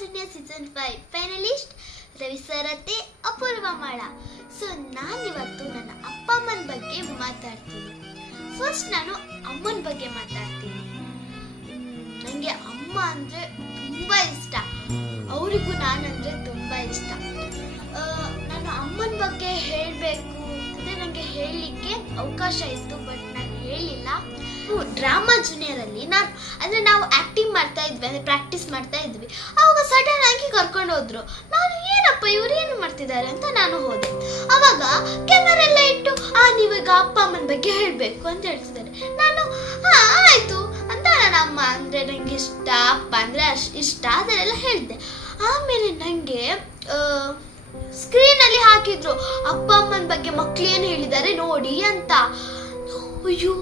Junior season five finalist Ravi ಸರತೆ Apoorva ಮಾಳ so ನಾನಿವತ್ತು ನನ್ನ ಅಪ್ಪ ಅಮ್ಮನ ಬಗ್ಗೆ ಮಾತಾಡ್ತೀನಿ. ಫಸ್ಟ್ ನಾನು ಅಮ್ಮನ ಬಗ್ಗೆ ಮಾತಾಡ್ತೀನಿ. ನನಗೆ ಅಮ್ಮ ಅಂದರೆ ತುಂಬ ಇಷ್ಟ. ಅವರಿಗೂ ನಾನಂದರೆ ತುಂಬ ಇಷ್ಟ. ಹೇಳಲಿಕ್ಕೆ ಅವಕಾಶ ಇತ್ತು ಬಟ್ ನಾನು ಹೇಳಿಲ್ಲ. ಡ್ರಾಮಾ ಜೂನಿಯರಲ್ಲಿ ನಾನು, ಅಂದರೆ ನಾವು ಆ್ಯಕ್ಟಿಂಗ್ ಮಾಡ್ತಾ ಇದ್ವಿ, ಅಂದರೆ ಪ್ರಾಕ್ಟೀಸ್ ಮಾಡ್ತಾ ಇದ್ವಿ. ಅವಾಗ ಸಡನ್ ಆಗಿ ಕರ್ಕೊಂಡು ಹೋದ್ರು. ನಾನು, ಏನಪ್ಪ ಇವ್ರು ಏನು ಮಾಡ್ತಿದ್ದಾರೆ? ಅಂತ ನಾನು ಹೋದೆ. ಅವಾಗ ಕ್ಯಾಮರಾ ಎಲ್ಲ ಇಟ್ಟು, ಆ, ನೀವೀಗ ಅಪ್ಪ ಅಮ್ಮನ ಬಗ್ಗೆ ಹೇಳಬೇಕು ಅಂತ ಹೇಳ್ತಿದ್ದಾರೆ. ನಾನು, ಹಾ, ಆಯಿತು. ಅಂತ ನನ್ನ ಅಮ್ಮ, ಅಂದರೆ ನನಗೆ ಇಷ್ಟ, ಅಪ್ಪ ಅಂದರೆ ಅಷ್ಟು ಇಷ್ಟ, ಅದನ್ನೆಲ್ಲ ಹೇಳಿದೆ. ಆಮೇಲೆ ನನಗೆ ಸ್ಕ್ರೀನಲ್ಲಿ ಹಾಕಿದ್ರು. ಅಪ್ಪ, ಅಮ್ಮನ ಬಗ್ಗೆ ಮಕ್ಳು ಏನ್ ಹೇಳಿದ್ದಾರೆ ನೋಡಿ ಅಂತ. ಅಯ್ಯೋ,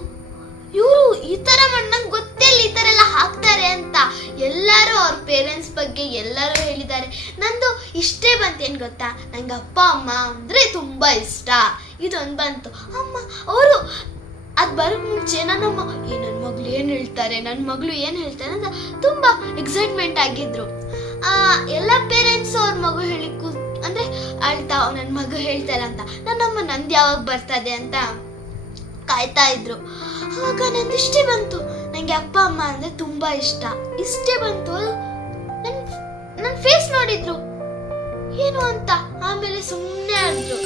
ಇವರು ಈ ತರ ನಂಗೆ ಗೊತ್ತೇ ಇಲ್ಲ, ಈ ತರ ಎಲ್ಲ ಹಾಕ್ತಾರೆ ಅಂತ. ಎಲ್ಲರೂ ಅವ್ರ ಪೇರೆಂಟ್ಸ್ ಬಗ್ಗೆ ಎಲ್ಲರೂ ಹೇಳಿದ್ದಾರೆ. ನಂದು ಇಷ್ಟೇ ಬಂತು ಗೊತ್ತಾ? ನಂಗೆ ಅಪ್ಪ, ಅಮ್ಮ ಅಂದ್ರೆ ತುಂಬ ಇಷ್ಟ. ಇದೊಂದು ಬಂತು. ಅಮ್ಮ, ಅವರು ಅದು ಬರೋ ಮುಂಚೆ ನನ್ನಮ್ಮ ಏ ನನ್ನ ಮಗಳು ಏನು ಹೇಳ್ತಾರೆ? ನನ್ನ ಮಗಳು ಏನು ಹೇಳ್ತಾರೆ ಅಂತ ತುಂಬ ಎಕ್ಸೈಟ್ಮೆಂಟ್ ಆಗಿದ್ರು. ಎಲ್ಲ ಪೇರೆಂಟ್ಸ್ ಅವ್ರ ಮಗು ಹೇಳಿ ಅಂದರೆ ಅಳ್ತಾ ನನ್ನ ಮಗು ಹೇಳ್ತಾರ ಅಂತ. ನನ್ನಮ್ಮ ನಂದು ಯಾವಾಗ ಬರ್ತದೆ ಅಂತ ಕಾಯ್ತಾ ಇದ್ರು. ಆಗ ನಂದು ಇಷ್ಟೇ ಬಂತು. ನನಗೆ ಅಪ್ಪ, ಅಮ್ಮ ಅಂದರೆ ತುಂಬ ಇಷ್ಟ. ಇಷ್ಟೇ ಬಂತು. ನನ್ ನನ್ನ ನನ್ನ ಫೇಸ್ ನೋಡಿದ್ರು. ಏನು ಅಂತ? ಆಮೇಲೆ ಸುಮ್ಮನೆ ಆದ್ರು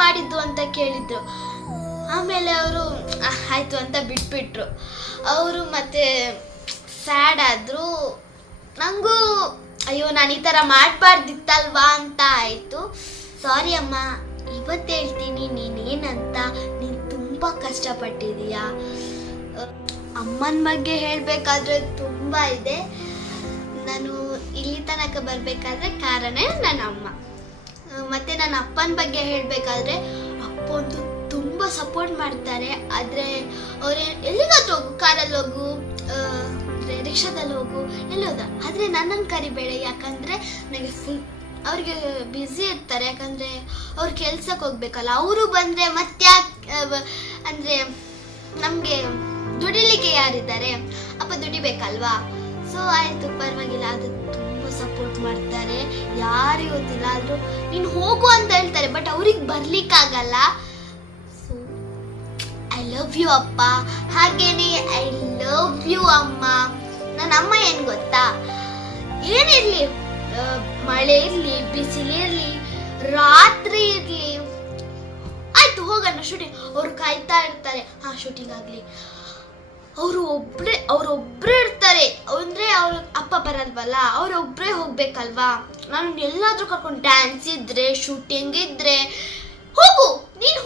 ಮಾಡಿದ್ದು ಅಂತ ಕೇಳಿದ್ರು. ಆಮೇಲೆ ಅವರು ಆಯಿತು ಅಂತ ಬಿಟ್ಬಿಟ್ರು. ಅವರು ಮತ್ತೆ ಸ್ಯಾಡ್ ಆದರು ನನಗೂ ಅಯ್ಯೋ, ನಾನು ಈ ಥರ ಮಾಡಬಾರ್ದಿತ್ತಲ್ವಾ ಅಂತ ಆಯಿತು. ಸಾರಿ ಅಮ್ಮ ಇವತ್ತು ಹೇಳ್ತೀನಿ, ನೀನೇನಂತ, ನೀನು ತುಂಬ ಕಷ್ಟಪಟ್ಟಿದೀಯಾ. ಅಮ್ಮನ ಬಗ್ಗೆ ಹೇಳಬೇಕಾದ್ರೆ ತುಂಬ ಇದೆ. ನಾನು ಇಲ್ಲಿ ತನಕ ಬರಬೇಕಾದ್ರೆ ಕಾರಣ ನನ್ನ ಅಮ್ಮ. ಮತ್ತೆ ನನ್ನ ಅಪ್ಪನ ಬಗ್ಗೆ ಹೇಳಬೇಕಾದ್ರೆ ಅಪ್ಪ ಒಂದು ತುಂಬ ಸಪೋರ್ಟ್ ಮಾಡ್ತಾರೆ. ಆದರೆ, ಅವರೇ ಎಲ್ಲಿಗಾದ್ರೂ ಹೋಗು, ಕಾರಲ್ಲಿ ಹೋಗು ಅಂದರೆ ರಿಕ್ಷಾದಲ್ಲಿ ಹೋಗು ಎಲ್ಲೋದ ಆದರೆ ನನ್ನನ್ನು ಕರಿಬೇಡ, ಯಾಕಂದರೆ ನನಗೆ ಫುಲ್ ಅವ್ರಿಗೆ ಬ್ಯುಸಿ ಇರ್ತಾರೆ. ಯಾಕಂದರೆ ಅವ್ರು ಕೆಲ್ಸಕ್ಕೆ ಹೋಗ್ಬೇಕಲ್ಲ, ಅವರು ಬಂದರೆ ಮತ್ತೆ ಅಂದರೆ ನಮಗೆ ದುಡಿಲಿಕ್ಕೆ ಯಾರಿದ್ದಾರೆ? ಅಪ್ಪ ದುಡಿಬೇಕಲ್ವಾ? ಸೊ ಆಯಿತು, ಪರವಾಗಿಲ್ಲ, ಅದು ಸಪೋರ್ಟ್ ಮಾಡ್ತಾರೆ, ಯಾರು ಗೊತ್ತಿಲ್ಲ, ಆದರೂ ನೀನು ಹೋಗು ಅಂತ ಹೇಳ್ತಾರೆ ಬಟ್ ಅವ್ರಿಗೆ ಬರ್ಲಿಕ್ಕಾಗಲ್ಲ. ಸೊ ಐ ಲವ್ ಯು ಅಪ್ಪ. ಹಾಗೇನೆ ಐ ಲವ್ ಯು ಅಮ್ಮ. ನನ್ನ ಅಮ್ಮ ಏನು ಗೊತ್ತಾ? ಏನಿರಲಿ ಮಳೆ ಇರಲಿ ಬಿಸಿಲಿರಲಿ ರಾತ್ರಿ ಇರಲಿ. ಆಯಿತು, ಹೋಗೋಣ ಶೂಟಿಂಗ್ ಅವರು ಕಾಯ್ತಾ ಇರ್ತಾರೆ. ಹಾ ಶೂಟಿಂಗ್ ಆಗಲಿ. ಅವರು ಒಬ್ಬರೇ ಅವ್ರು ಒಬ್ಬರೇ ಇರ್ತಾರೆ. ಅಂದರೆ ಅವ್ರ ಅಪ್ಪ ಬರಲ್ವಲ್ಲ? ಅವರೊಬ್ಬರೇ ಹೋಗ್ಬೇಕಲ್ವಾ? ನಾನು ಎಲ್ಲಾದರೂ ಕರ್ಕೊಂಡು ಡ್ಯಾನ್ಸ್ ಇದ್ರೆ ಶೂಟಿಂಗ್ ಇದ್ರೆ, ಹೋಗು, ನೀನು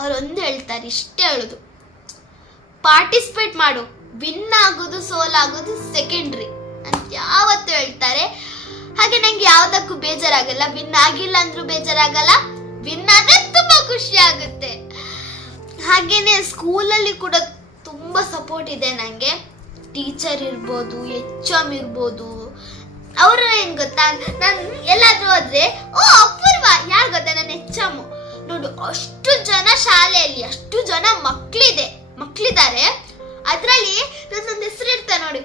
ಅವ್ರು ಒಂದು ಹೇಳ್ತಾರೆ, ಇಷ್ಟೇ ಹೇಳೋದು. ಪಾರ್ಟಿಸಿಪೇಟ್ ಮಾಡು. ವಿನ್ ಆಗೋದು ಸೋಲಾಗೋದು ಸೆಕೆಂಡ್ರಿ ಅಂತ ಯಾವತ್ತು ಹೇಳ್ತಾರೆ. ಹಾಗೆ ನಂಗೆ ಯಾವ್ದಕ್ಕೂ ಬೇಜಾರಾಗಲ್ಲ. ವಿನ್ ಆಗಿಲ್ಲ ಅಂದ್ರೂ ಬೇಜಾರಾಗಲ್ಲ. ವಿನ್ ಆದ್ರೆ ತುಂಬಾ ಖುಷಿ ಆಗುತ್ತೆ. ಹಾಗೇನೆ ಸ್ಕೂಲಲ್ಲಿ ಕೂಡ ತುಂಬಾ ಸಪೋರ್ಟ್ ಇದೆ ನನಗೆ ಟೀಚರ್ ಇರ್ಬೋದು ಎಚ್ ಎಂ ಇರ್ಬೋದು. ಅವರು ಹೆಂಗ್ ಗೊತ್ತಾ? ನಾನು ಎಲ್ಲಾದ್ರೂ ಹೋದ್ರೆ ಓ, ಅಪೂರ್ವ. ಯಾರು ಗೊತ್ತಾ? ನನ್ನ ಎಚ್ ಎಂ ನೋಡು, ಅಷ್ಟು ಜನ ಶಾಲೆಯಲ್ಲಿ, ಅಷ್ಟು ಜನ ಮಕ್ಕಳಿದೆ ಮಕ್ಕಳಿದ್ದಾರೆ ಅದರಲ್ಲಿ ನನ್ನೊಂದು ಹೆಸರು ಇರ್ತಾ ನೋಡಿ.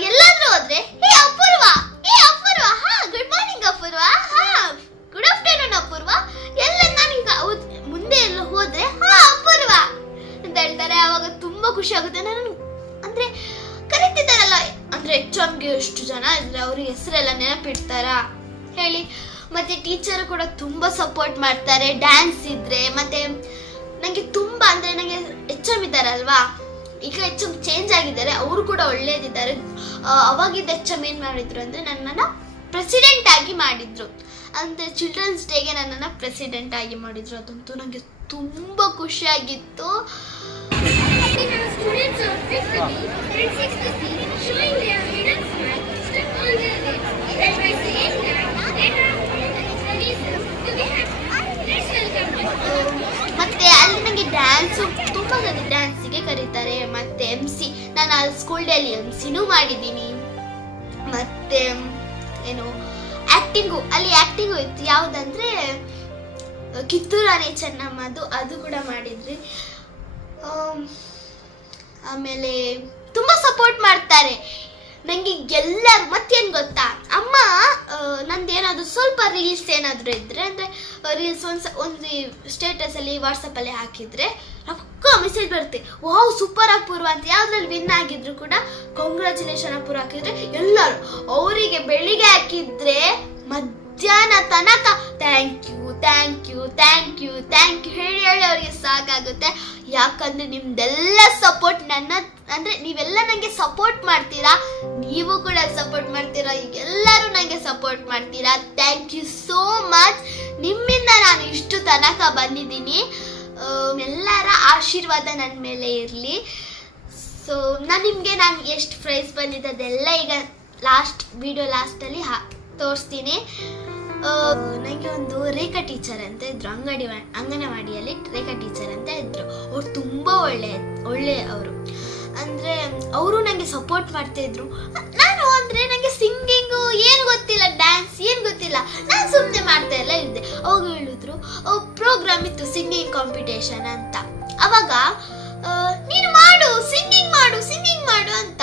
ಎಲ್ಲಾದ್ರೂ ಹೋದ್ರೆ, ಏ, ಅಪೂರ್ವ ಏ, ಅಪೂರ್ವ, ಹಾ ಗುಡ್ ಮಾರ್ನಿಂಗ್ ಅಪೂರ್ವ, ಹಾ ಗುಡ್ ಆಫ್ಟರ್ನೂನ್ ಅಪೂರ್ವ. ಎಲ್ಲ ನಾನೀಗ ಮುಂದೆ ಎಲ್ಲ ಹೋದ್ರೆ, ಹಾ, ಅಪೂರ್ವ. ಅಂತ ಹೇಳ್ತಾರೆ, ಅವಾಗ ತುಂಬಾ ಖುಷಿ ಆಗುತ್ತೆ. ನಾನು ಅಂದ್ರೆ ಕರೀತಿದ್ದಾರಲ್ಲ, ಅಂದ್ರೆ ಹೆಚ್ಚು ಎಮ್ಗೆ ಎಷ್ಟು ಜನ ಇದ್ರೆ ಅವ್ರಿಗೆ ಹೆಸರೆಲ್ಲ ನೆನಪಿಡ್ತಾರಾ? ಹೇಳಿ. ಮತ್ತೆ ಟೀಚರ್ ಕೂಡ ತುಂಬಾ ಸಪೋರ್ಟ್ ಮಾಡ್ತಾರೆ ಡ್ಯಾನ್ಸ್ ಇದ್ರೆ, ಮತ್ತೆ ನನಗೆ ತುಂಬಾ ಅಂದ್ರೆ ನನಗೆ ಎಚ್ ಇದ್ದಾರಲ್ವಾ? ಈಗ ಹೆಚ್ಚು ಚೇಂಜ್ ಆಗಿದ್ದಾರೆ, ಅವರು ಕೂಡ ಒಳ್ಳೇದಿದ್ದಾರೆ. ಅವಾಗಿದ್ದ ಎಚ್ ಎಂ ಏನು ಮಾಡಿದ್ರು ಅಂದರೆ ನನ್ನನ್ನು ಪ್ರೆಸಿಡೆಂಟ್ ಆಗಿ ಮಾಡಿದ್ರು. ಅಂದರೆ ಚಿಲ್ಡ್ರನ್ಸ್ ಡೇಗೆ ನನ್ನನ್ನು ಪ್ರೆಸಿಡೆಂಟ್ ಆಗಿ ಮಾಡಿದ್ರು. ಅದಂತೂ ನನಗೆ ತುಂಬ ಖುಷಿಯಾಗಿತ್ತು. We ಮತ್ತೆ ಅಲ್ಲಿ ನನಗೆ ಡ್ಯಾನ್ಸು ತುಂಬ ಜನ ಡ್ಯಾನ್ಸಿಗೆ ಕರೀತಾರೆ. ಮತ್ತೆ ಎಂ ಸಿ ನಾನು ಆ ಸ್ಕೂಲ್ ಡೇಲಿ ಎಂ ಸಿನೂ ಮಾಡಿದ್ದೀನಿ. ಮತ್ತೆ ಏನು ಆ್ಯಕ್ಟಿಂಗು ಅಲ್ಲಿ ಆ್ಯಕ್ಟಿಂಗು ಇತ್ತು. ಯಾವುದಂದ್ರೆ ಕಿತ್ತೂರಾಣಿ ಚೆನ್ನಮ್ಮದು ಅದು ಕೂಡ ಮಾಡಿದ್ರಿ ಆಮ್, ಆಮೇಲೆ ತುಂಬ ಸಪೋರ್ಟ್ ಮಾಡ್ತಾರೆ. ನನಗೆ ಎಲ್ಲರೂ ಮತ್ತೇನು ಗೊತ್ತಾ? ಅಮ್ಮ ನಂದೇನಾದರೂ ಸ್ವಲ್ಪ ರೀಲ್ಸ್ ಏನಾದರೂ ಇದ್ದರೆ ಅಂದರೆ ರೀಲ್ಸ್ ಒಂದು ಒಂದು ಸ್ಟೇಟಸಲ್ಲಿ ವಾಟ್ಸಪ್ಪಲ್ಲಿ ಹಾಕಿದರೆ ರೊಕ್ಕ ಮೆಸೇಜ್ ಬರುತ್ತೆ. ವಾವ್ ಸೂಪರ್ ಅಪೂರ್ವ ಅಂತ, ಯಾವುದ್ರಲ್ಲಿ ವಿನ್ ಆಗಿದ್ರು ಕೂಡ ಕಾಂಗ್ರ್ಯಾಚುಲೇಷನ್ ಅಪೂರ್ವ ಹಾಕಿದ್ರೆ ಎಲ್ಲರೂ ಅವರಿಗೆ ಬೆಳಿಗ್ಗೆ ಹಾಕಿದ್ರೆ ಮಧ್ಯಾಹ್ನ ತನಕ thank you thank you thank you thank you ಹೇಳಿ ಹೇಳಿ ಅವರಿಗೆ ಸಾಕಾಗುತ್ತೆ. ಯಾಕಂದ್ರೆ ನಿಮ್ದೆಲ್ಲ ಸಪೋರ್ಟ್ ನನ್ನ ಅಂದ್ರೆ ನೀವೆಲ್ಲ ನನಗೆ ಸಪೋರ್ಟ್ ಮಾಡ್ತೀರಾ? ನೀವು ಕೂಡ ಸಪೋರ್ಟ್ ಮಾಡ್ತೀರಾ? ಎಲ್ಲರೂ ನನಗೆ ಸಪೋರ್ಟ್ ಮಾಡ್ತೀರಾ? ಥ್ಯಾಂಕ್ ಯು ಸೋ ಮಚ್ ನಿಮ್ಮಿಂದ ನಾನು ಇಷ್ಟು ತನಕ ಬಂದಿದ್ದೀನಿ. ಎಲ್ಲರ ಆಶೀರ್ವಾದ ನನ್ನ ಮೇಲೆ ಇರಲಿ. ಸೊ ನಾನು ನಿಮಗೆ ನಾನು ಎಷ್ಟು ಪ್ರೈಸ್ ಬಂದಿದೆ ಅದೆಲ್ಲ ಈಗ ಲಾಸ್ಟ್ ವಿಡಿಯೋ ಲಾಸ್ಟಲ್ಲಿ ಹಾ, ತೋರಿಸ್ತೀನಿ. ನನಗೆ ಒಂದು ರೇಖಾ ಟೀಚರ್ ಅಂತ ಇದ್ರು, ಅಂಗಡಿ, ಅಂಗನವಾಡಿಯಲ್ಲಿ ರೇಖಾ ಟೀಚರ್ ಅಂತ ಇದ್ರು. ಅವ್ರು ತುಂಬ ಒಳ್ಳೆ ಒಳ್ಳೆ ಅವರು. ಅಂದರೆ ಅವರು ನನಗೆ ಸಪೋರ್ಟ್ ಮಾಡ್ತಾಯಿದ್ರು ನಾನು ಅಂದರೆ ನನಗೆ ಸಿಂಗಿಂಗು ಏನು ಗೊತ್ತಿಲ್ಲ ಡ್ಯಾನ್ಸ್ ಏನು ಗೊತ್ತಿಲ್ಲ. ನಾನು ಸುಮ್ಮನೆ ಮಾಡ್ತಾ ಎಲ್ಲ ಇದ್ದೆ. ಅವಾಗ ಹೇಳಿದ್ರು ಪ್ರೋಗ್ರಾಮ್ ಇತ್ತು ಸಿಂಗಿಂಗ್ ಕಾಂಪಿಟೇಷನ್ ಅಂತ. ಅವಾಗ ನೀನು ಮಾಡು ಸಿಂಗಿಂಗ್ ಮಾಡು ಸಿಂಗಿಂಗ್ ಮಾಡು ಅಂತ.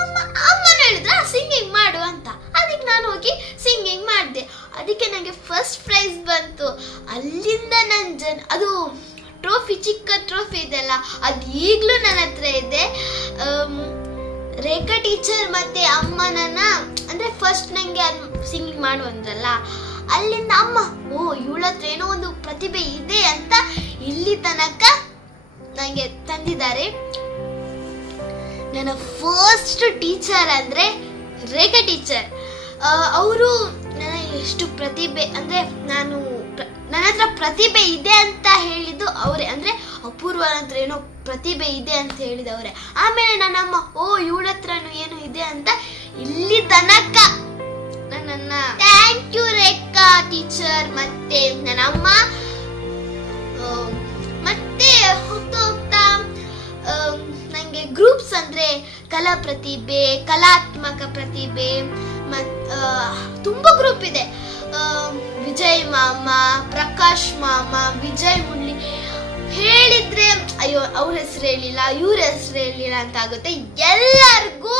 ಅಮ್ಮ, ಅಮ್ಮನ ಹೇಳಿದ್ರ ಸಿಂಗಿಂಗ್ ಮಾಡು ಅಂತ. ಅದಕ್ಕೆ ನಾನು ಹೋಗಿ ಸಿಂಗಿಂಗ್ ಮಾಡಿದೆ. ಅದಕ್ಕೆ ನನಗೆ ಫಸ್ಟ್ ಪ್ರೈಸ್ ಬಂತು. ಅಲ್ಲಿಂದ ನನ್ನ ಜನ ಅದು ಟ್ರೋಫಿ, ಚಿಕ್ಕ ಟ್ರೋಫಿ ಇದೆಲ್ಲ ಅದು ಈಗಲೂ ನನ್ನ ಹತ್ರ ಇದೆ. ರೇಖಾ ಟೀಚರ್ ಮತ್ತು ಅಮ್ಮ ನನ್ನ ಅಂದರೆ ಫಸ್ಟ್ ನನಗೆ ಅದು ಸಿಂಗಿಂಗ್ ಮಾಡು ಅಂದ್ರಲ್ಲ ಅಲ್ಲಿಂದ ಅಮ್ಮ, ಓ, ಇವಳ ಹತ್ರ ಏನೋ ಒಂದು ಪ್ರತಿಭೆ ಇದೆ ಅಂತ ಇಲ್ಲಿ ತನಕ ನನಗೆ ತಂದಿದ್ದಾರೆ. ನನ್ನ ಫಸ್ಟ್ ಟೀಚರ್ ಅಂದರೆ ರೇಖಾ ಟೀಚರ್ ಅವರು ನನ್ನ ಎಷ್ಟು ಪ್ರತಿಭೆ, ಅಂದರೆ ನಾನು ನನ್ನ ಹತ್ರ ಪ್ರತಿಭೆ ಇದೆ ಅಂತ ಹೇಳಿದ್ದು ಅವರೇ. ಅಂದರೆ ಅಪೂರ್ವ ಹತ್ರ ಏನೋ ಪ್ರತಿಭೆ ಇದೆ ಅಂತ ಹೇಳಿದವರೇ ಆಮೇಲೆ ನನ್ನಮ್ಮ ಓ, ಇವಳ ಹತ್ರನೂ ಏನು ಇದೆ ಅಂತ ಇಲ್ಲಿ ತನಕ ನನ್ನ ಥ್ಯಾಂಕ್ ಯು ರೇಖಾ ಟೀಚರ್ ಮತ್ತೆ ನನ್ನಮ್ಮ ಮತ್ತೆ ಹೋಗ್ತಾ ಹೋಗ್ತಾ ನನಗೆ ಗ್ರೂಪ್ಸ್ ಅಂದರೆ ಕಲಾ ಪ್ರತಿಭೆ, ಕಲಾತ್ಮಕ ಪ್ರತಿಭೆ ಮತ್ತು ತುಂಬ ಗ್ರೂಪ್ ಇದೆ. ವಿಜಯ್ ಮಾಮ, ಪ್ರಕಾಶ್ ಮಾಮ, ವಿಜಯ್ ಮುಳ್ಳಿ ಹೇಳಿದ್ರೆ, ಅಯ್ಯೋ, ಅವ್ರ ಹೆಸರು ಹೇಳಿಲ್ಲ, ಇವ್ರ ಹೆಸರು ಹೇಳಿಲ್ಲ ಅಂತ ಆಗುತ್ತೆ. ಎಲ್ಲರಿಗೂ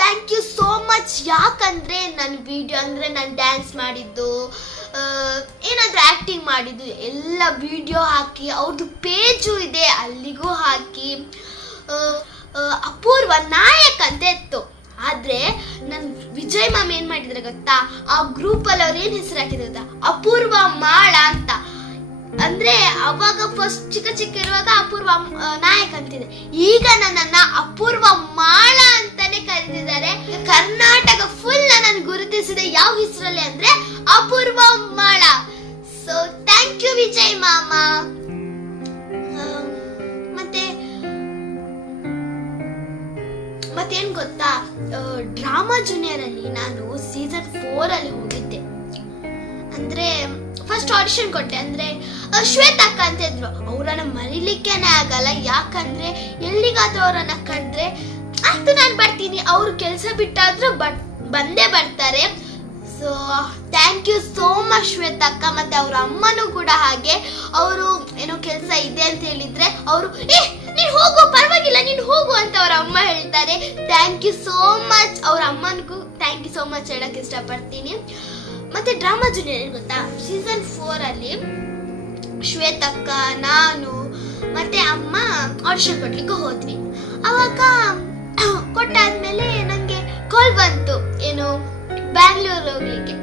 ಥ್ಯಾಂಕ್ ಯು ಸೋ ಮಚ್ ಯಾಕಂದ್ರೆ ನನ್ನ ವಿಡಿಯೋ ಅಂದರೆ ನಾನು ಡ್ಯಾನ್ಸ್ ಮಾಡಿದ್ದು ಏನಾದರೂ ಆ್ಯಕ್ಟಿಂಗ್ ಮಾಡಿದ್ದು, ಎಲ್ಲ ವಿಡಿಯೋ ಹಾಕಿ ಅವ್ರದ್ದು ಪೇಜು ಇದೆ, ಅಲ್ಲಿಗೂ ಹಾಕಿ ಅಪೂರ್ವ ನಾಯಕ ಅಂತ ಇತ್ತು. ಆದ್ರೆ ನನ್ ವಿಜಯ್ ಮ್ಯಾಮ್ ಏನ್ ಮಾಡಿದ್ರೆ ಗೊತ್ತಾ? ಆ ಗ್ರೂಪ್ ಅಲ್ಲಿ ಅವ್ರು ಏನ್ ಹೆಸರು ಹಾಕಿದ್ರು ಅಪೂರ್ವ ಮಾಳ ಅಂತ. ಅಂದ್ರೆ ಅವಾಗ ಫಸ್ಟ್ ಚಿಕ್ಕ ಚಿಕ್ಕ ಇರುವಾಗ ಅಪೂರ್ವ ನಾಯಕ ನಾಯಕ್ ಅಂತಿದೆ ಈಗ ನನ್ನನ್ನ ಅಪೂರ್ವ ಮಾಳ ಅಂತಾನೆ ಕರೆದಿದ್ದಾರೆ. ಕರ್ನಾಟಕ ಫುಲ್ ನನ್ನ ಗುರುತಿಸಿದೆ ಯಾವ ಹೆಸರಲ್ಲಿ ಅಂದ್ರೆ Apoorva ಮಾಳ. So thank you Vijay ಮಾಮ. ಮತ್ತೇನ್ ಗೊತ್ತಾ? ಡ್ರಾಮಾ ಜೂನಿಯರ್ ಅಲ್ಲಿ ನಾನು ಸೀಸನ್ ಫೋರ್ ಅಲ್ಲಿ ಹೋಗಿದ್ದೆ. ಅಂದ್ರೆ ಫಸ್ಟ್ ಆಡಿಷನ್ ಕೊಟ್ಟೆ. ಅಂದ್ರೆ ಶ್ವೇತ ಅಕ್ಕ ಅಂತ ಇದ್ರು. ಅವರನ್ನ ಮರಿಲಿಕ್ಕೇನೆ ಆಗಲ್ಲ. ಯಾಕಂದ್ರೆ, ಎಲ್ಲಿಗಾದ್ರೂ ಅವರನ್ನ ಕಂಡ್ರೆ, ಆಯ್ತು, ನಾನು ಬರ್ತೀನಿ. ಅವ್ರು ಕೆಲಸ ಬಿಟ್ಟಾದ್ರೂ ಬಟ್, ಬಂದೇ ಬರ್ತಾರೆ. So thank you so much ಶ್ವೇತಕ್ಕ ಮತ್ತೆ ಅವ್ರ ಅಮ್ಮನೂ ಕೂಡ ಹಾಗೆ. ಅವರು ಏನೋ ಕೆಲಸ ಇದೆ ಅಂತ ಹೇಳಿದ್ರೆ, ಅವರು, ಏ, ನೀನು ಹೋಗು, ಪರವಾಗಿಲ್ಲ, ನೀನು ಹೋಗು ಅವ್ರ ಅಮ್ಮ ಹೇಳ್ತಾರೆ ಥ್ಯಾಂಕ್ ಯು ಸೋ ಮಚ್ ಅವ್ರ ಅಮ್ಮನಿಗೂ ಥ್ಯಾಂಕ್ ಯು ಸೋ ಮಚ್ ಹೇಳಕ್ ಇಷ್ಟಪಡ್ತೀನಿ. ಮತ್ತೆ ಡ್ರಾಮಾ ಜೂನಿಯರ್ ಗೊತ್ತಾ? ಸೀಸನ್ ಫೋರ್ ಅಲ್ಲಿ ಶ್ವೇತಕ್ಕ, ನಾನು ಮತ್ತೆ ಅಮ್ಮ ಆಡಿಷನ್ ಕೊಡ್ಲಿಕ್ಕೆ ಹೋದ್ವಿ. ಅವಾಗ ಕೊಟ್ಟಾದ್ಮೇಲೆ ನನಗೆ ಕಾಲ್ ಬಂತು. ಏನು, ಬ್ಯಾಂಗ್ಳೂರ್ ಹೋಗ್ಲಿಕ್ಕೆ.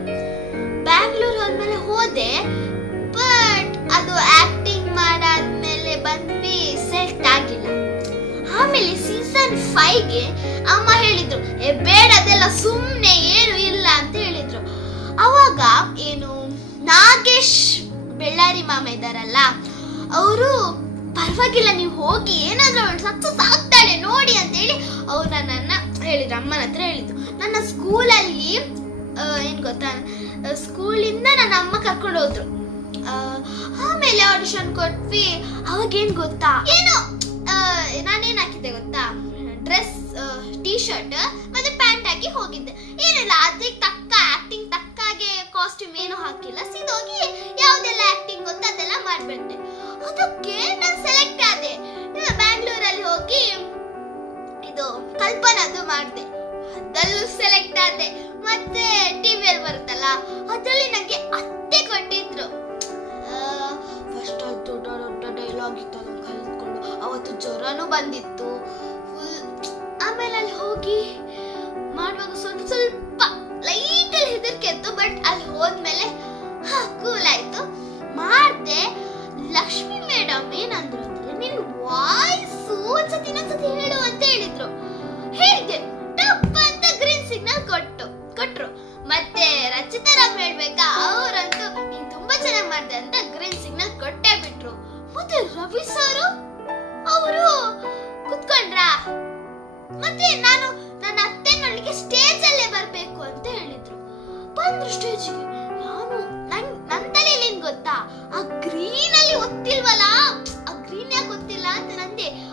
ಬ್ಯಾಂಗ್ಳೂರ್ ಹೋದ್ಮೇಲೆ ಹೋದೆ ಬಟ್ ಅದು ಆಕ್ಟಿಂಗ್ ಮಾಡಾದ್ಮೇಲೆ ಬಂದ್ವಿ ಸೆಟ್ ಆಗಿಲ್ಲ. ಆಮೇಲೆ ಸೀಸನ್ ಫೈವ್ಗೆ ಅಮ್ಮ ಹೇಳಿದ್ರು ಬೇಡ, ಅದೆಲ್ಲ ಸುಮ್ಮನೆ ಏನು ಇಲ್ಲ ಅಂತ ಹೇಳಿದ್ರು. ಅವಾಗ ಏನು, ನಾಗೇಶ್ ಬೆಳ್ಳಾರಿ ಮಾಮ ಇದ್ದಾರಲ್ಲ, ಅವರು, ಪರವಾಗಿಲ್ಲ, ನೀವು ಹೋಗಿ ಏನಾದ್ರೂ ಅವಳು ಸಕ್ಸಸ್ ಆಗ್ತಾಳೆ, ನೋಡಿ ಅಂತ ಹೇಳಿ ಅವ್ರು ನನ್ನ ಹೇಳಿದ್ರು, ಅಮ್ಮನ ಹತ್ರ ಹೇಳಿದ್ರು. ನನ್ನ ಸ್ಕೂಲಲ್ಲಿ ಏನು ಗೊತ್ತಾ ಸ್ಕೂಲಿಂದ ನನ್ನ ಅಮ್ಮ ಕರ್ಕೊಂಡು ಹೋದ್ರು. ಆಮೇಲೆ ಆಡಿಷನ್ ಕೊಟ್ವಿ. ಅವಾಗ ಏನ್ ಗೊತ್ತಾ, ಏನು ನಾನೇನ್ ಹಾಕಿದ್ದೆ ಗೊತ್ತಾ? ಡ್ರೆಸ್ ಟೀ ಶರ್ಟ್ ಮತ್ತೆ ಪ್ಯಾಂಟ್ ಹಾಕಿ ಹೋಗಿದ್ದೆ. ಏನಿಲ್ಲ ಅದಕ್ಕೆ ತಕ್ಕ ಆಕ್ಟಿಂಗ್ ತಕ್ಕಾಗೆ ಕಾಸ್ಟ್ಯೂಮ್ ಏನು ಹಾಕಿಲ್ಲ. ಸಿದೋಗಿ ಯಾವ್ದೆಲ್ಲ ಆಕ್ಟಿಂಗ್ ಗೊತ್ತ ಅದೆಲ್ಲ ಮಾಡ್ಬಿಟ್ಟೆ ಅದಕ್ಕೆ ನಾನು ಸೆಲೆಕ್ಟ್ ಆದೆ. ಬ್ಯಾಂಗ್ಳೂರಲ್ಲಿ ಹೋಗಿ ಇದು ಕಲ್ಪನದು ಮಾಡಿದೆ. ಅದಲ್ಲೂ ಸೆಲೆಕ್ಟ್ ಆದೆ. ಮತ್ತೆ ಟಿವಿಯಲ್ಲಿ ಬರುತ್ತಲ್ಲ, ಅದರಲ್ಲಿ ನನಗೆ ಅತ್ತೆ ಕೊಟ್ಟಿದ್ರು. ಫಸ್ಟ್ ಆಯ್ತು ಡೈಲಾಗ್ ಇತ್ತು ಅವತ್ತು ಜ್ವರನೂ ಬಂದಿತ್ತು. ಫುಲ್ ಆಮೇಲೆ ಅಲ್ಲಿ ಹೋಗಿ ಮಾಡುವಾಗ ಸ್ವಲ್ಪ ಸ್ವಲ್ಪ ಲೈಟಲ್ಲಿ ಹೆದರಿಕೆ ಇತ್ತು ಬಟ್ ಅಲ್ಲಿ ಹೋದ್ಮೇಲೆ, ಹಾ ಕೂಲ್ ಆಯ್ತು.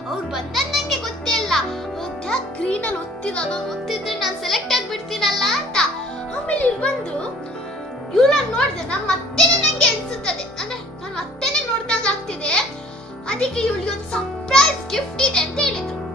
ಅವ್ರು ಬಂದದ್ ನಂಗೆ ಗೊತ್ತೇ ಇಲ್ಲ. ಮಧ್ಯ ಗ್ರೀನ್ ಅಲ್ಲಿ ಒತ್ತಿದ ಒತ್ತಿದ್ರೆ ನಾನು ಸೆಲೆಕ್ಟ್ ಆಗ್ಬಿಡ್ತೀನಲ್ಲ ಅಂತ. ಆಮೇಲೆ ಇಲ್ಲಿ ಬಂದು, ಇವ್ಳನ್ನ ನೋಡಿದೆ ನಮ್ಮ ಮತ್ತೆನೆ ನಂಗೆ ಅನ್ಸುತ್ತದೆ. ಅಂದ್ರೆ ನಾನು ಅತ್ತೆನೇ ನೋಡ್ದಂಗ ಆಗ್ತಿದೆ. ಅದಕ್ಕೆ ಇವಳಿಗೆ ಒಂದು ಸರ್ಪ್ರೈಸ್ ಗಿಫ್ಟ್ ಇದೆ ಅಂತ ಹೇಳಿದ್ರು.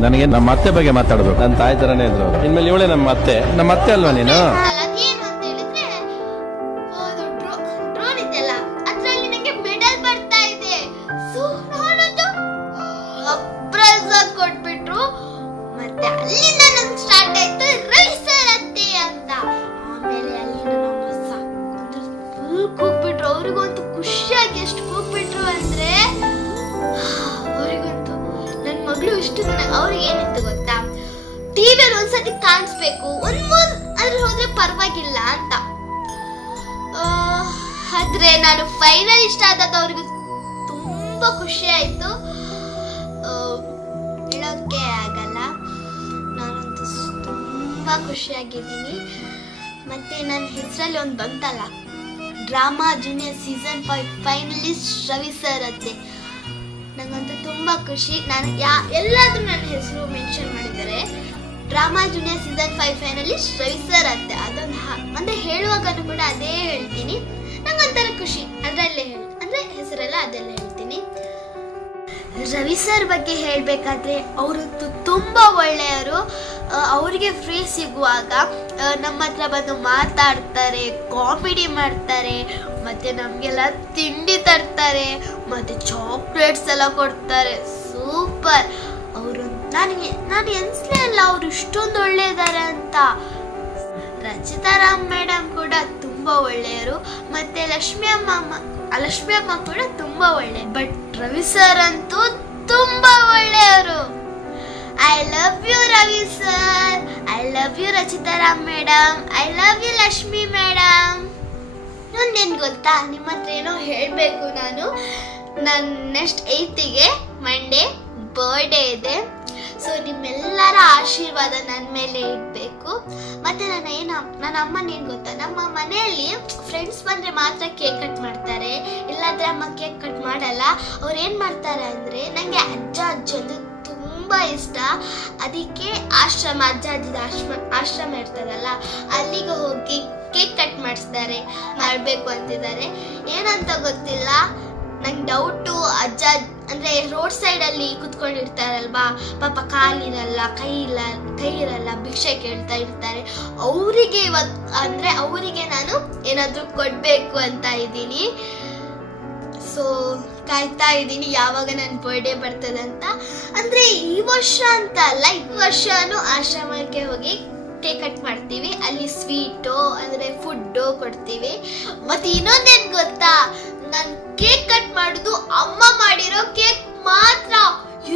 ನನಗೆ ನಮ್ಮ ಅತ್ತೆ ಬಗ್ಗೆ ಮಾತಾಡಬೇಕು. ನನ್ನ ತಾಯಿ ತರನೇ ಇದ್ರು. ಇನ್ಮೇಲೆ ಇವಳೆ ನಮ್ಮ ಅತ್ತೆ. ನಮ್ಮ ಅತ್ತೆ ಅಲ್ವಾ ನೀನು? ಒಂದ್ಸತಿ ಕಾಣಿಸ್ಬೇಕು. ಒಂದ್ ಮೂರ್ ಅದ್ರ ಹೋದ್ರೆ ಪರವಾಗಿಲ್ಲ ಅಂತ. ಆದರೆ ನಾನು ಫೈನಲ್ ಇಷ್ಟ ಆದದ್ದು ಅವ್ರಿಗೆ ತುಂಬಾ ಖುಷಿ ಆಯ್ತು. ಹೇಳೋಕೆ ಆಗಲ್ಲ. ನಾನಂತೂ ತುಂಬಾ ಖುಷಿಯಾಗಿದ್ದೀನಿ. ಮತ್ತೆ ನನ್ನ ಹೆಸರಲ್ಲಿ ಒಂದು ಬಂತಲ್ಲ, drama junior season five finalist Ravi sir ಅಂತೆ ನನಗಂತೂ ತುಂಬ ಖುಷಿ. ನಾನು ಯಾ, ಎಲ್ಲಾದ್ರೂ ನನ್ನ ಹೆಸರು ಮೆನ್ಷನ್ ಮಾಡಿದ್ದಾರೆ. Drama junior season five finalist Ravi sir ಅಂತೆ. ಅದೊಂದು ಅಂದರೆ ಹೇಳುವಾಗಲೂ ಕೂಡ ಅದೇ ಹೇಳ್ತೀನಿ. ನಂಗೊಂಥರ ಖುಷಿ, ಅದರಲ್ಲೇ ಹೇಳಿ. ಅಂದ್ರೆ ಹೆಸರೆಲ್ಲ ಅದೆಲ್ಲ ಹೇಳ್ತೀನಿ. ರವಿ ಸರ್ ಬಗ್ಗೆ ಹೇಳಬೇಕಾದ್ರೆ ಅವರಂತೂ ತುಂಬ ಒಳ್ಳೆಯವರು. ಅವರಿಗೆ ಫ್ರೀ ಸಿಗುವಾಗ ನಮ್ಮ ಹತ್ರ ಬಂದು ಮಾತಾಡ್ತಾರೆ ಕಾಮಿಡಿ ಮಾಡ್ತಾರೆ, ಮತ್ತು ನಮಗೆಲ್ಲ ತಿಂಡಿ ತರ್ತಾರೆ, ಮತ್ತು ಚಾಕ್ಲೇಟ್ಸ್ ಎಲ್ಲ ಕೊಡ್ತಾರೆ. ಸೂಪರ್. ಅವರು ನನಗೆ ನಾನು ಎನ್ಸ್ಲೇ ಇಲ್ಲ ಅವರು ಇಷ್ಟೊಂದು ಒಳ್ಳೆಯದಾರೆ ಅಂತ. ಅಂತ ರಚಿತಾರಾಮ್ ಮೇಡಮ್ ಕೂಡ ತುಂಬ ಒಳ್ಳೆಯರು ಮತ್ತೆ ಲಕ್ಷ್ಮಿ ಅಮ್ಮ ಲಕ್ಷ್ಮಿ ಅಮ್ಮ ಕೂಡ ತುಂಬ ಒಳ್ಳೆ, ಬಟ್ ರವಿ ಸರ್ ಅಂತೂ ತುಂಬ ಒಳ್ಳೆಯವರು. I love you Ravi sir I love you Rachita Ram madam. I love you Lakshmi madam. ಇನ್ನೊಂದೇನು ಗೊತ್ತಾ ನಿಮ್ಮ ಹತ್ರ ಏನೋ ಹೇಳಬೇಕು ನಾನು. ನನ್ನ ನೆಕ್ಸ್ಟ್ ಏಯ್ತಿಗೆ ಮಂಡೇ ಬರ್ಡೇ ಇದೆ. ಸೊ ನಿಮ್ಮೆಲ್ಲರ ಆಶೀರ್ವಾದ ನನ್ನ ಮೇಲೆ ಇಡಬೇಕು. ಮತ್ತು ನನ್ನ ಏನು, ನನ್ನ ಅಮ್ಮನ ಏನು ಗೊತ್ತಾ? ನಮ್ಮ ಮನೆಯಲ್ಲಿ ಫ್ರೆಂಡ್ಸ್ ಬಂದರೆ ಮಾತ್ರ ಕೇಕ್ ಕಟ್ ಮಾಡ್ತಾರೆ. ಇಲ್ಲಾಂದರೆ ಅಮ್ಮ ಕೇಕ್ ಕಟ್ ಮಾಡಲ್ಲ. ಅವ್ರು ಏನು ಮಾಡ್ತಾರೆ ಅಂದರೆ ನನಗೆ ಅಜ್ಜ ಅಜ್ಜಿ ತುಂಬ ಇಷ್ಟ. ಅದಕ್ಕೆ ಆಶ್ರಮ, ಅಜ್ಜ, ಅಜ್ಜಿದ ಆಶ್ರಮ ಆಶ್ರಮ ಇರ್ತದಲ್ಲ, ಅಲ್ಲಿಗೆ ಹೋಗಿ ಕೇಕ್ ಕಟ್ ಮಾಡಿಸ್ತಾರೆ, ಮಾಡಬೇಕು ಅಂತಿದ್ದಾರೆ. ಏನಂತ ಗೊತ್ತಿಲ್ಲ. ನಂಗೆ ಡೌಟು ಅಜ್ಜ ಅಂದರೆ ರೋಡ್ ಸೈಡಲ್ಲಿ ಕುತ್ಕೊಂಡಿರ್ತಾರಲ್ವಾ? ಪಾಪ ಕಾಲಿರಲ್ಲ ಕೈ ಇಲ್ಲ ಕೈ ಇರಲ್ಲ ಭಿಕ್ಷೆ ಕೇಳ್ತಾ ಇರ್ತಾರೆ. ಅವರಿಗೆ ಇವತ್ತು ಅಂದರೆ ಅವರಿಗೆ ನಾನು ಏನಾದರೂ ಕೊಡಬೇಕು ಅಂತ ಇದ್ದೀನಿ. ಸೊ ಕಾಯ್ತಾ ಇದ್ದೀನಿ, ಯಾವಾಗ ನನ್ನ ಬರ್ಡೇ ಬರ್ತದೆ ಅಂತ. ಅಂದರೆ ಈ ವರ್ಷ ಅಂತ ಅಲ್ಲ, ಈ ವರ್ಷನೂ ಆಶ್ರಮಕ್ಕೆ ಹೋಗಿ ಕೇಕ್ ಕಟ್ ಮಾಡ್ತೀವಿ. ಅಲ್ಲಿ ಸ್ವೀಟು ಅಂದರೆ ಫುಡ್ಡು ಕೊಡ್ತೀವಿ. ಮತ್ತು ಇನ್ನೊಂದೇನು ಗೊತ್ತಾ? ನಾನು ಕೇಕ್ ಕಟ್ ಮಾಡುದು ಅಮ್ಮ ಮಾಡಿರೋ ಕೇಕ್ ಮಾತ್ರ.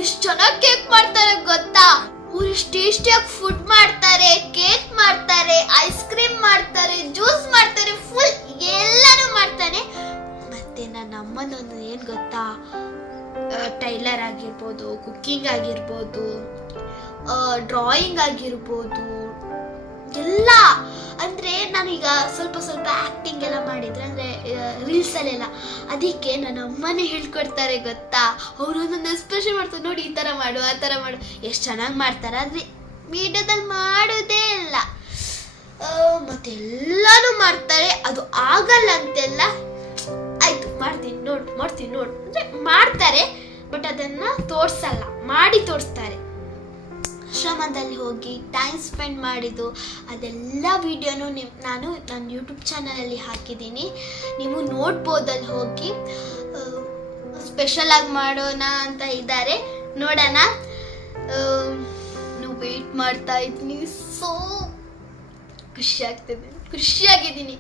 ಎಷ್ಟು ಚೆನ್ನಾಗಿ ಕೇಕ್ ಮಾಡ್ತಾರೆ ಗೊತ್ತಾ? ಅವ್ರು ಟೇಸ್ಟಿಯಾಗಿ ಫುಡ್ ಮಾಡ್ತಾರೆ, ಕೇಕ್ ಮಾಡ್ತಾರೆ ಐಸ್ ಕ್ರೀಮ್ ಮಾಡ್ತಾರೆ ಜ್ಯೂಸ್ ಮಾಡ್ತಾರೆ ಫುಲ್ ಎಲ್ಲಾನು ಮಾಡ್ತಾನೆ. ಮತ್ತೆ ನನ್ನ ಅಮ್ಮನೊಂದು ಏನು ಗೊತ್ತಾ? ಟೈಲರ್ ಆಗಿರ್ಬೋದು, ಕುಕ್ಕಿಂಗ್ ಆಗಿರ್ಬೋದು ಡ್ರಾಯಿಂಗ್ ಆಗಿರ್ಬೋದು, ಎಲ್ಲ. ನಾನೀಗ ಸ್ವಲ್ಪ ಸ್ವಲ್ಪ ಆ್ಯಕ್ಟಿಂಗ್ ಎಲ್ಲ ಮಾಡಿದ್ರೆ, ಅಂದರೆ ರೀಲ್ಸಲ್ಲೆಲ್ಲ ಅದಕ್ಕೆ ನನ್ನ ಅಮ್ಮನೇ ಹೇಳ್ಕೊಡ್ತಾರೆ, ಗೊತ್ತಾ? ಅವರು ಒಂದೊಂದು ಎಕ್ಸ್ಪ್ರೆಷನ್ ಮಾಡ್ತಾರೆ. ನೋಡಿ, ಈ ಥರ ಮಾಡು, ಆ ಥರ ಮಾಡು. ಎಷ್ಟು ಚೆನ್ನಾಗಿ ಮಾಡ್ತಾರೆ. ಆದರೆ ವಿಡಿಯೋದಲ್ಲಿ ಮಾಡೋದೇ ಇಲ್ಲ. ಮತ್ತೆ ಎಲ್ಲನೂ ಮಾಡ್ತಾರೆ. ಅದು ಆಗಲ್ಲ ಅಂತೆಲ್ಲ. ಆಯ್ತು, ಮಾಡ್ತೀನಿ, ನೋಡು ಮಾಡ್ತೀನಿ, ನೋಡು. ಅಂದರೆ, ಮಾಡ್ತಾರೆ ಬಟ್ ಅದನ್ನು ತೋರಿಸಲ್ಲ. ಮಾಡಿ ತೋರಿಸ್ತಾರೆ. ಆಶ್ರಮದಲ್ಲಿ ಹೋಗಿ ಟೈಮ್ ಸ್ಪೆಂಡ್ ಮಾಡಿದ್ದು, ಅದೆಲ್ಲ ವಿಡಿಯೋನು ನಿಮ್ಮ ನಾನು ನನ್ನ ಯೂಟ್ಯೂಬ್ ಚಾನಲಲ್ಲಿ ಹಾಕಿದ್ದೀನಿ. ನೀವು ನೋಡ್ಬೋದಲ್ಲಿ ಹೋಗಿ ಸ್ಪೆಷಲಾಗಿ ಮಾಡೋಣ ಅಂತ ಇದ್ದಾರೆ ನೋಡೋಣ. ನೀವು ವೆಯ್ಟ್ ಮಾಡ್ತಾ ಇದ್ದೀನಿ ಸೋ ಖುಷಿ ಆಗ್ತಿದೆ. ಖುಷಿಯಾಗಿದ್ದೀನಿ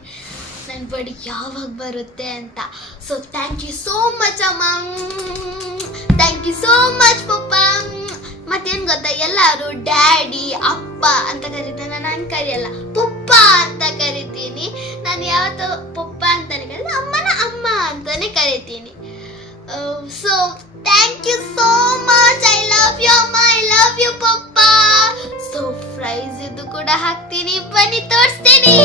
ನನ್ನ ಬಡಿ ಯಾವಾಗ ಬರುತ್ತೆ ಅಂತ. So thank you so much ಅಮ್ಮ. ಥ್ಯಾಂಕ್ ಯು ಸೋ ಮಚ್ ಪಪ್ಪ. ಮತ್ತೇನು ಗೊತ್ತಾ? ಎಲ್ಲರೂ ಡ್ಯಾಡಿ ಅಪ್ಪ ಅಂತ ಕರೀತಾರೆ. ನಾನು ಕರೆಯಲ್ಲ. ಪುಪ್ಪ ಅಂತ ಕರಿತೀನಿ. ನಾನು ಯಾವತ್ತೂ ಪುಪ್ಪ ಅಂತಾನೆ ಕರೀತೀನಿ. ಅಮ್ಮನ ಅಮ್ಮ ಅಂತಾನೆ ಕರಿತೀನಿ. So thank you so much I love you ಅಮ್ಮ. ಐ ಲವ್ ಯು ಪಪ್ಪ. ಸೊ ಪ್ರೈಸ್ ಇದು ಕೂಡ ಹಾಕ್ತೀನಿ. ಬನ್ನಿ, ತೋರಿಸ್ತೀನಿ.